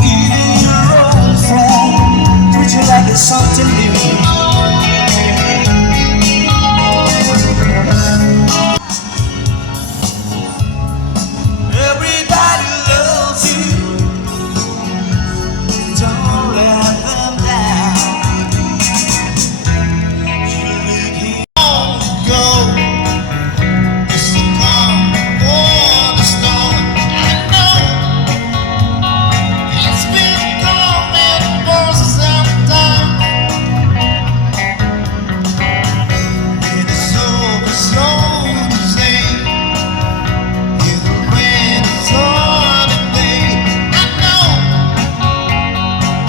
Even your old friend treat you like it's something new. Everybody loves you. Don't let them down. You long ago, it's the calm before the storm. I know it's been coming for some time. It's over so to say. When it's on the day, I know.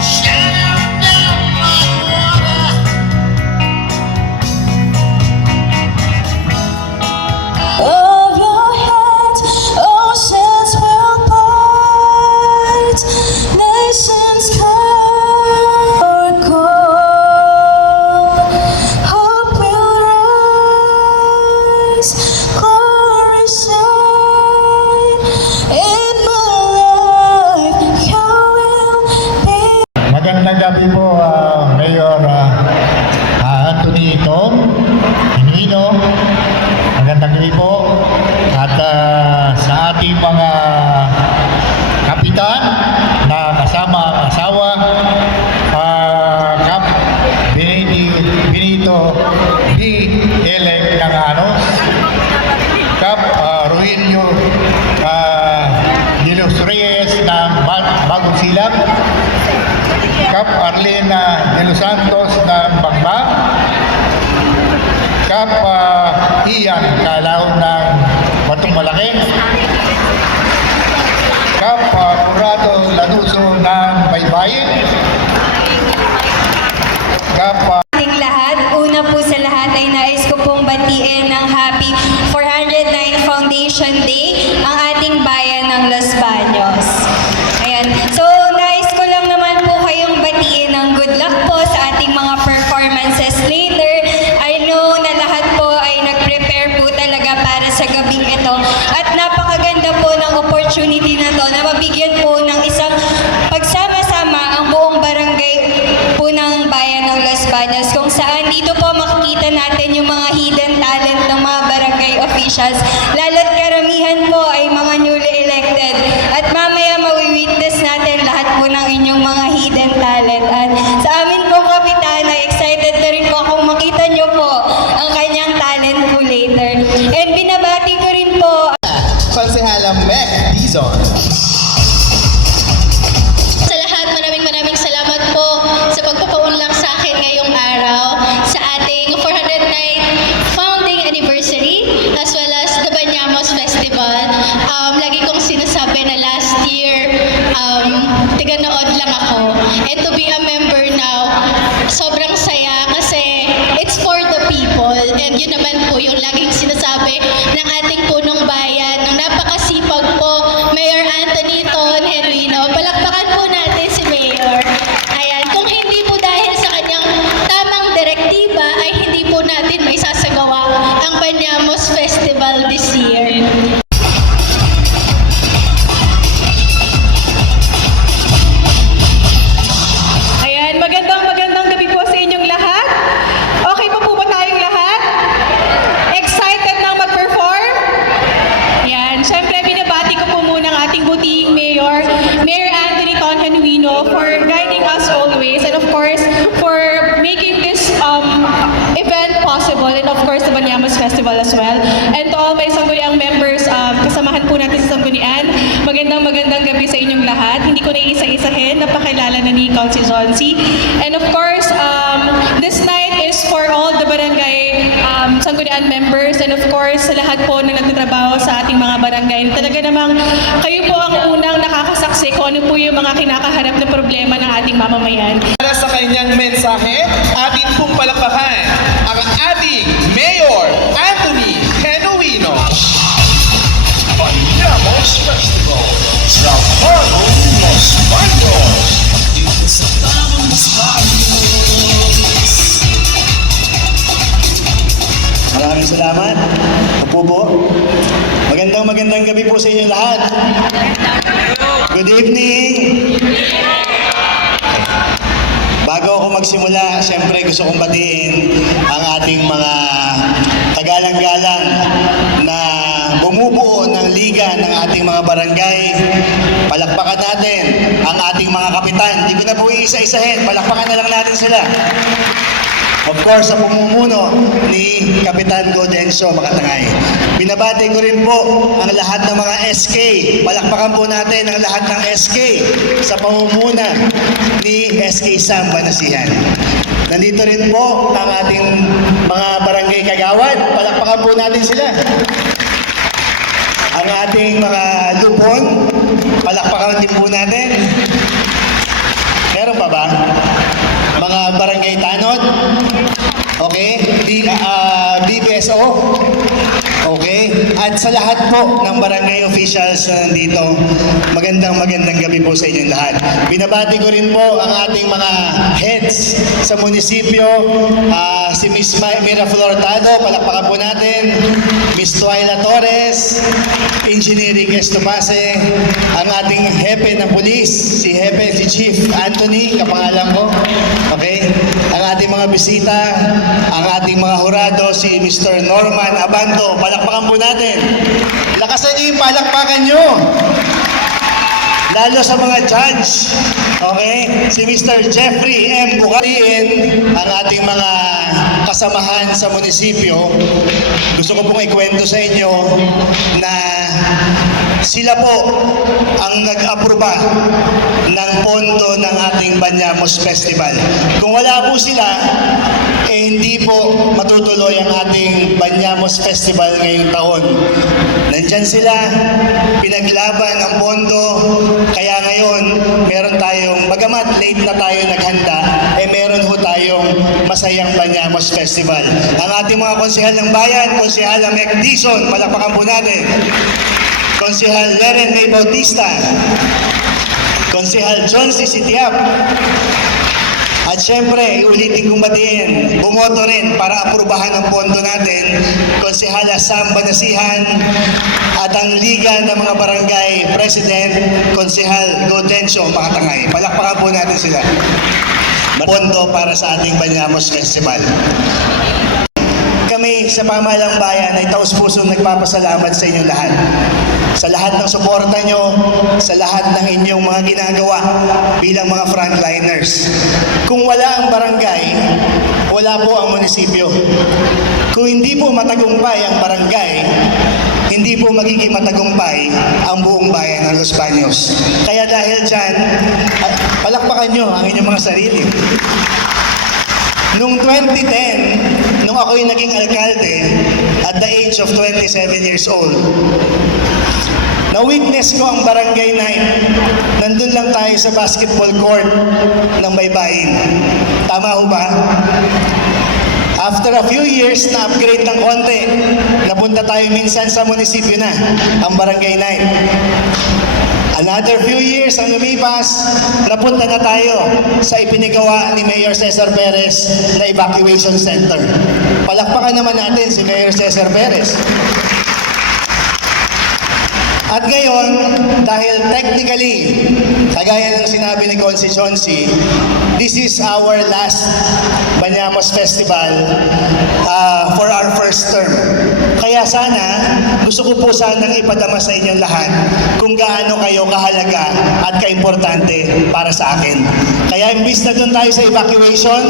Shining down like water. Of your hands, oceans will part, nations come or call. Hope will rise, glory shine in my life. You will be. Magandang gabi po, Mayor Anthony Tom Inuino. Magandang gabi po. At sa ating mga kapitan na kasama ang asawa, Kap Benito D. Elec ng Anos, Kap Ruinio de los Reyes ng Bagong Silang, Kap Arlena de los Santos ng Bangbang, Kap Ian Kalaon ng Batong Malaki, Kap Corrado Lanuso ng Baybayin, Kap ating lahat. Una po sa lahat ay nais ko pong batiin ng Happy 409 Foundation Day ang ating bayan ng Los Baños. Ayan. So, nais ko lang naman po kayong batiin ng good luck po sa ating mga performances later. I know na lahat po ay nag-prepare po talaga para sa gabing ito. At napakaganda po ng opportunity na to na mabigyan po ng isang pagsama-sama ang buong barangay po ng bayan ng Los Baños, kung saan dito po makikita natin yung mga hidden talent ng mga barangay officials, lalo't karamihan po ay mga newly elected. At mamaya mawi-witness natin lahat po ng inyong mga hidden talent. At sa amin pong kapitan ay excited na rin po akong makita nyo po ang kanyang talent po later. And binabati ko rin po Konsehala Mec Dizon. Sa lahat, maraming salamat po sa pagpapaunlak sa akin ngayong araw sa ating 409th founding anniversary as well as the Banyamos Festival. Lagi kong sinasabi na last year, tiga-nood lang ako. And to be a member now, sobrang saya kasi it's for the people. And yun naman po yung laging sinasabi ng ating punong bayan, ng napakasipag po, Mayor Anthony Ton Genuino. Palakpakan po natin si Mayor. Ayan, kung hindi po dahil sa kanyang tamang direktiba ay hindi po natin may sasagawa ang Banyamos Festival this year. Ayan, magandang gabi po sa inyong lahat. Okay pa po ba tayong lahat? Excited na mag-perform? Ayan, syempre binabati ko po muna ang ating butihing Mayor, Mayor Anthony Ton Genuino, for guiding us always, and of course, for making this event possible, and of course, the Banyamos Festival as well. And to all my Sangguniang members, kasamahan po natin sa Sanggunian, magandang gabi sa inyong lahat. Hindi ko na isa-isahin, napakilala na ni Council Zonzi. And of course, this night is for all the barangay Sanggunian members, and of course, sa lahat po na nagtatrabaho sa ating mga barangay. Talaga namang kayo po ang unang nakakasaksi kung ano po yung mga kinakaharap na problema ng ating mamamayan. Para sa kanyang mensahe, atin pong palakpakan ang ating Mayor Anthony Genuino. Banyamos Festival sa Bagong Los Baños. Dito sa Bagong Los Baños. Maraming salamat. Opo po. Magandang magandang gabi po sa inyo lahat. Good evening. Bago ako magsimula, siyempre gusto kong batiin ang ating mga tagalang-galang na bumubuo ng liga ng ating mga barangay. Palakpakan natin ang ating mga kapitan. Hindi ko na po iisa-isahin, palakpakan na lang natin sila. Of course, sa pumumuno ni Kapitan Gaudencio Makatangay. Binabati ko rin po ang lahat ng mga SK. Palakpakan po natin ang lahat ng SK sa pamumuna ni SK Sam Banasihan. Nandito rin po ang ating mga barangay kagawad. Palakpakan po natin sila. Ang ating mga lupon, palakpakan din po natin. Meron pa ba? Mga barangay tanod? Okay? BBSO? Okay? At sa lahat po ng barangay officials na nandito, magandang gabi po sa inyong lahat. Binabati ko rin po ang ating mga heads sa munisipyo, si Miss Mira Flortado, palakpakan po natin, Miss Twyla Torres, Engineering Estopase, ang ating hepe ng pulis, si Chief Anthony, kapangalan ko, okay? Ang ating mga bisita, ang ating mga hurado, si Mr. Norman Abando, palakpakan po natin. Lakasan niyo yung palakpakan niyo. Lalo sa mga judge, okay? Si Mr. Jeffrey M. Bukarin, ang ating mga kasamahan sa munisipyo. Gusto ko pong ikwento sa inyo na sila po ang nag-aproba ng pondo ng ating Banyamos Festival. Kung wala po sila, hindi po matutuloy ang ating Banyamos Festival ngayong taon. Nandyan sila, pinaglaban ang pondo, kaya ngayon meron tayong, bagamat late na tayo naghanda, meron ho tayong masayang Banyamos Festival. Ang ating mga konsehal ng bayan, Konsehal Mek Dizon, palakpakan po natin. Konsehal Leren May Bautista, Konsehal John C. Sitiap, at syempre, ulitin kong batiin, bumoto rin para aprubahan ang pondo natin, Konsehala Sam Banasihan, at ang Liga ng mga Barangay President, Konsehal Gaudencio Makatangay. Palakpakan po natin sila. Pondo para sa ating Banyamos Festival. Kami sa Pamahalang Bayan ay taus-pusong nagpapasalamat sa inyong lahat. Sa lahat ng suporta nyo, sa lahat ng inyong mga ginagawa bilang mga frontliners. Kung wala ang barangay, wala po ang munisipyo. Kung hindi po matagumpay ang barangay, hindi po magiging matagumpay ang buong bayan ng Los Baños. Kaya dahil dyan, palakpakan nyo ang inyong mga sarili. Noong 2010, nung ako'y naging alkalde at the age of 27 years old, na-witness ko ang barangay night. Nandun lang tayo sa basketball court ng Baybayin. Tama ho ba? After a few years, na-upgrade ng konti. Napunta tayo minsan sa munisipyo na, ang barangay night. Another few years ang lumipas, napunta na tayo sa ipinigawa ni Mayor Cesar Perez na evacuation center. Palakpakan naman natin si Mayor Cesar Perez. At ngayon, dahil technically, kagaya ng sinabi ni Consi Chonsi, this is our last Banyamos Festival for our first term. Kaya sana, gusto ko po sanang ipadama sa inyong lahat kung gaano kayo kahalaga at kaimportante para sa akin. Kaya imbis na doon tayo sa evacuation,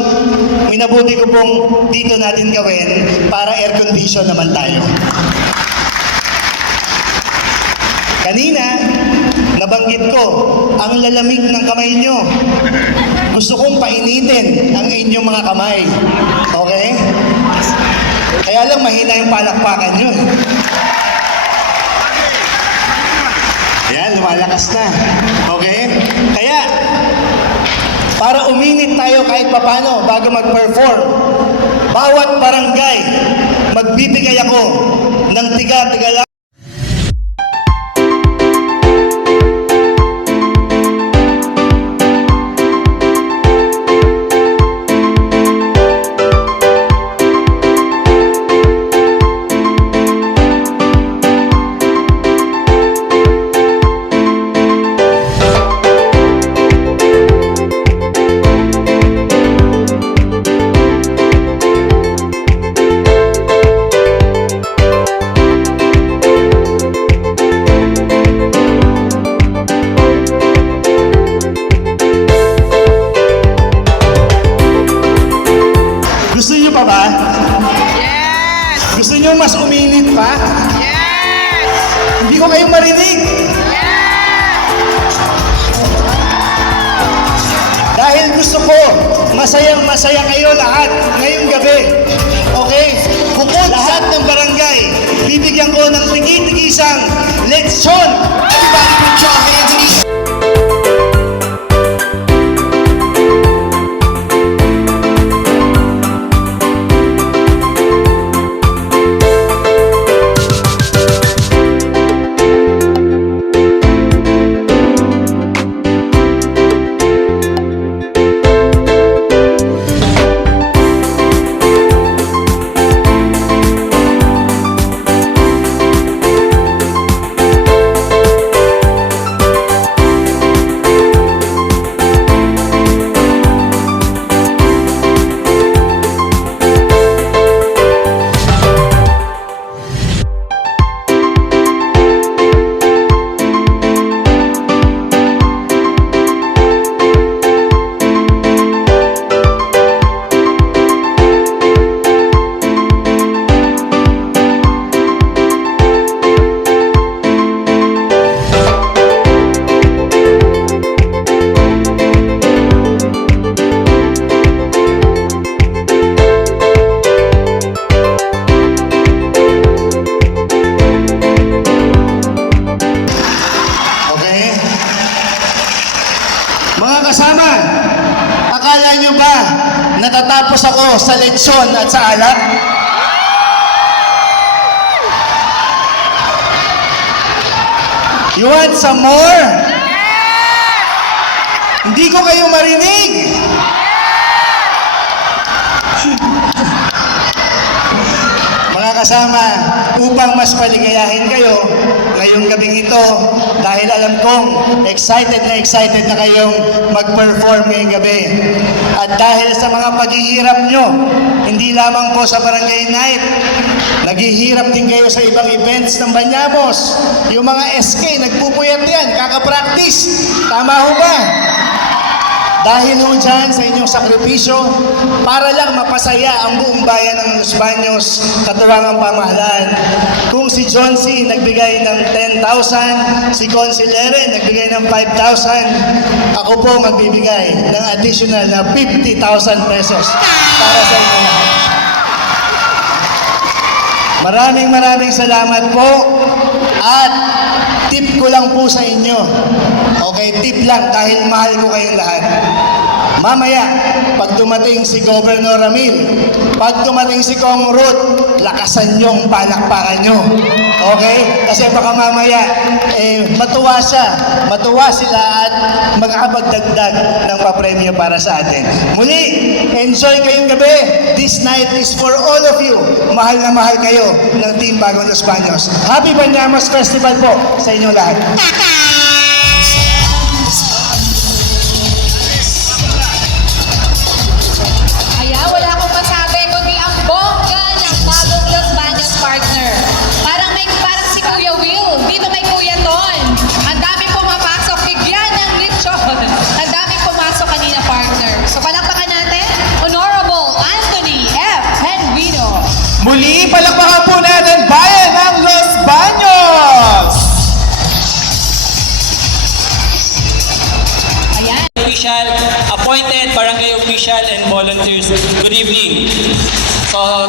minabuti ko pong dito natin gawin para air condition naman tayo. Kanina, nabanggit ko, ang lalamig ng kamay nyo. Gusto kong painitin ang inyong mga kamay. Okay? Kaya lang mahina yung palakpakan nyo. Ayan, lumalakas na. Okay? Kaya, para uminit tayo kahit papano bago mag-perform, bawat barangay, magbibigay ako ng tiga-tiga ko kayo marinig. Dahil gusto ko, masayang-masaya kayo lahat ngayong gabi. Okay? Bukod lahat ng barangay, bibigyan ko ng tigi-tigisang lechon. Everybody put your hands in the air. Mga kasama, akala nyo ba natatapos ako sa lechon at sa alak? You want some more? Hindi ko kayo marinig. Mga kasama, upang mas paligayahin kayo ngayong gabing ito, dahil alam kong excited na kayong mag-perform ngayong gabi. At dahil sa mga paghihirap nyo, hindi lamang po sa Barangay Night, naghihirap din kayo sa ibang events ng Banyamos. Yung mga SK, nagpupuyat yan, kaka-practice. Tama ho ba? Dahil ho dyan sa inyong sakripisyo, para lang mapasaya ang buong bayan ng Los Baños, katuwang ang pamahalaan. Kung si John C. nagbigay ng 10,000, si Consilere nagbigay ng 5,000, ako po magbibigay ng additional na 50,000 pesos para sa inyo lahat. Maraming salamat po at tip ko lang po sa inyo. Okay, tip lang dahil mahal ko kayong lahat. Mamaya, pag dumating si Governor Ramil, pag dumating si Kong Ruth, lakasan yung palakpakan nyo. Okay? Kasi baka mamaya, matuwa sila at magkakapagdagdag ng papremyo para sa atin. Muli, enjoy kayong gabi. This night is for all of you. Mahal na mahal kayo ng Team Bagong Los Baños. Happy Banyamos Festival po sa inyo lahat. Ayan, wala akong masabi kundi ang bongga ng Bagong Los Baños partner. Parang si Kuya Will, dito may Kuya Ton. Ang dami pumapasok, bigyan ng lechon. Ang dami pumasok kanina partner. So palakpakan natin, Honorable Anthony F. Henvino. Muli, palakpakan po natin bayan ng Los Baños! Ayan. Official, appointed barangay official and volunteers. Good evening. So,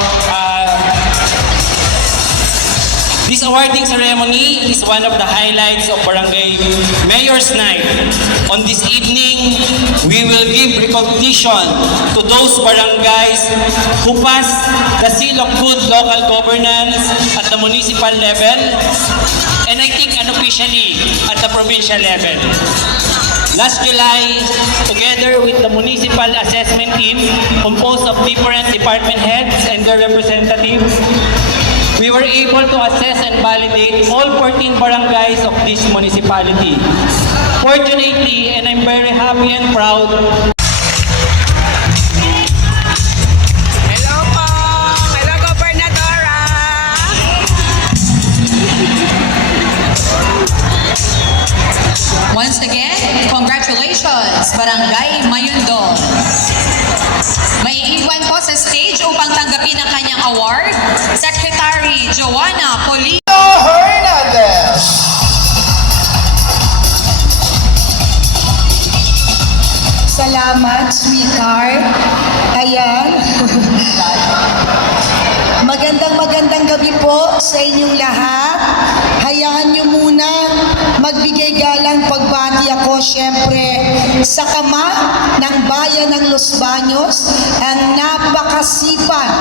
this awarding ceremony is one of the highlights of Barangay Mayor's Night. On this evening, we will give recognition to those barangays who passed the seal of good local governance at the municipal level and I think unofficially at the provincial level. Last July, together with the municipal assessment team composed of different department heads and their representatives, we were able to assess and validate all 14 barangays of this municipality. Fortunately, and I'm very happy and proud, Hello po! Hello, Gobernadora! Once again, congratulations, Barangay Mayundong. May iwan po sa stage upang tanggapin ang kanyang award, Secretary Joanna Polino Hernandez! salamat, sweetheart. Ayan. Magandang gabi po sa inyong lahat. Hayaan niyo muna magbigay galang pagbati ako syempre sa kama ng bayan ng Los Baños, ang napakasipag,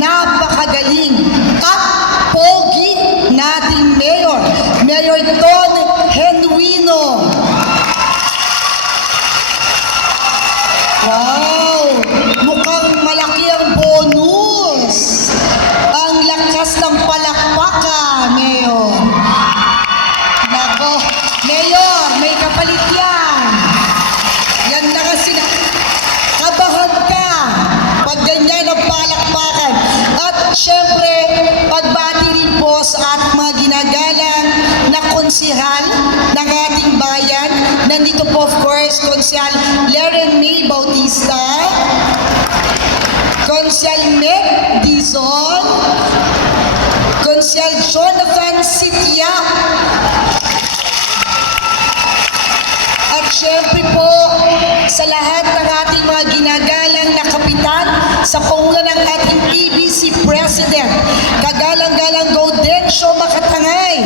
napakagaling at pogi nating Mayor, Mayor Don Genuino. Wow! Mukhang malaki ang bonus. Ang lakas ng palakpakan, Mayor. Nako, Mayor, may kapalit yan. Yan na kasi na. Kabahan ka pag ganyan ang palakpakan. At syempre, pagbati rin po sa ating mga ginagalang na konsihal ng ating bayan. Nandito po, of course, konsihal Leren May Bautista, konsihal Meg Dizon, konsihal Jonathan Sitia, at syempre po sa lahat ng ating mga ginagalang na kapitan sa pangunan ng ating PBC President, kagalang-galang Gaudencio Makatangay,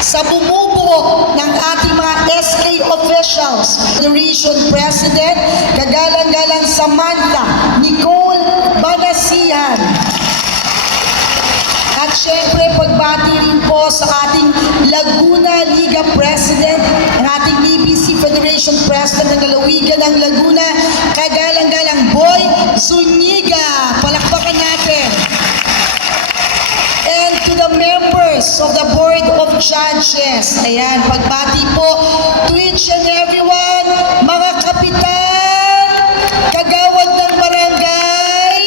sa bumubuo ng ating mga SK officials, Federation President, kagalang-galang Samantha Nicole Banasihan. At syempre, pagbati rin po sa ating Laguna Liga President, ang ating BBC Federation President ng Lalawigan ng Laguna, kagalang-galang Boy Zuniga. Palakpakan natin. And to the members of the Board of Judges, ayan, pagbati po to each and everyone, mga kapitan, kagawad ng barangay,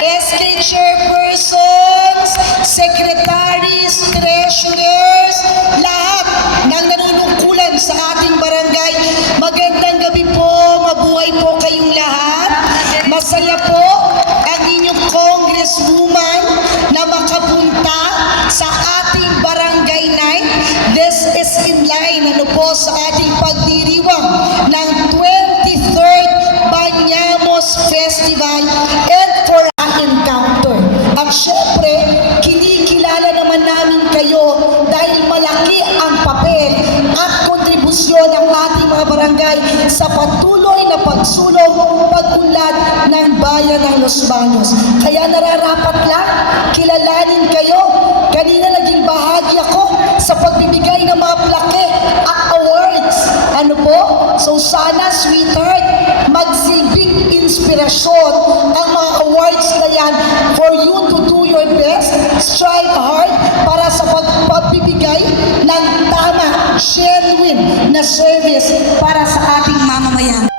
SK chairpersons, secretaries, treasurers, lahat ng nanunungkulan sa ating barangay. Magandang gabi po, mabuhay po kayong lahat. Masaya po ang inyong congresswoman na makapunta sa ating barangay night. This is in line sa ating pagdiriwang ng 23rd Banyamos Festival and for an encounter. At syempre, kinikilala naman namin kayo dahil malaki ang papel at kontribusyon ng ating mga barangay sa patuloy na pagsulong, pag-unlad ng bayan ng Los Baños. Kaya nararapat lang, kilalanin kayo. Kanina naging bahagi ako sa pagbibigay ng mga plaque at awards. Ano po? So sana, sweetheart, magsilbing inspirasyon ang mga awards na yan for you to do your best, strive hard para sa pagbibigay ng tama, genuine na service para sa ating mamamayan.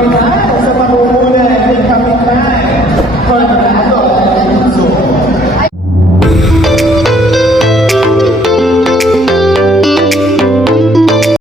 Bernador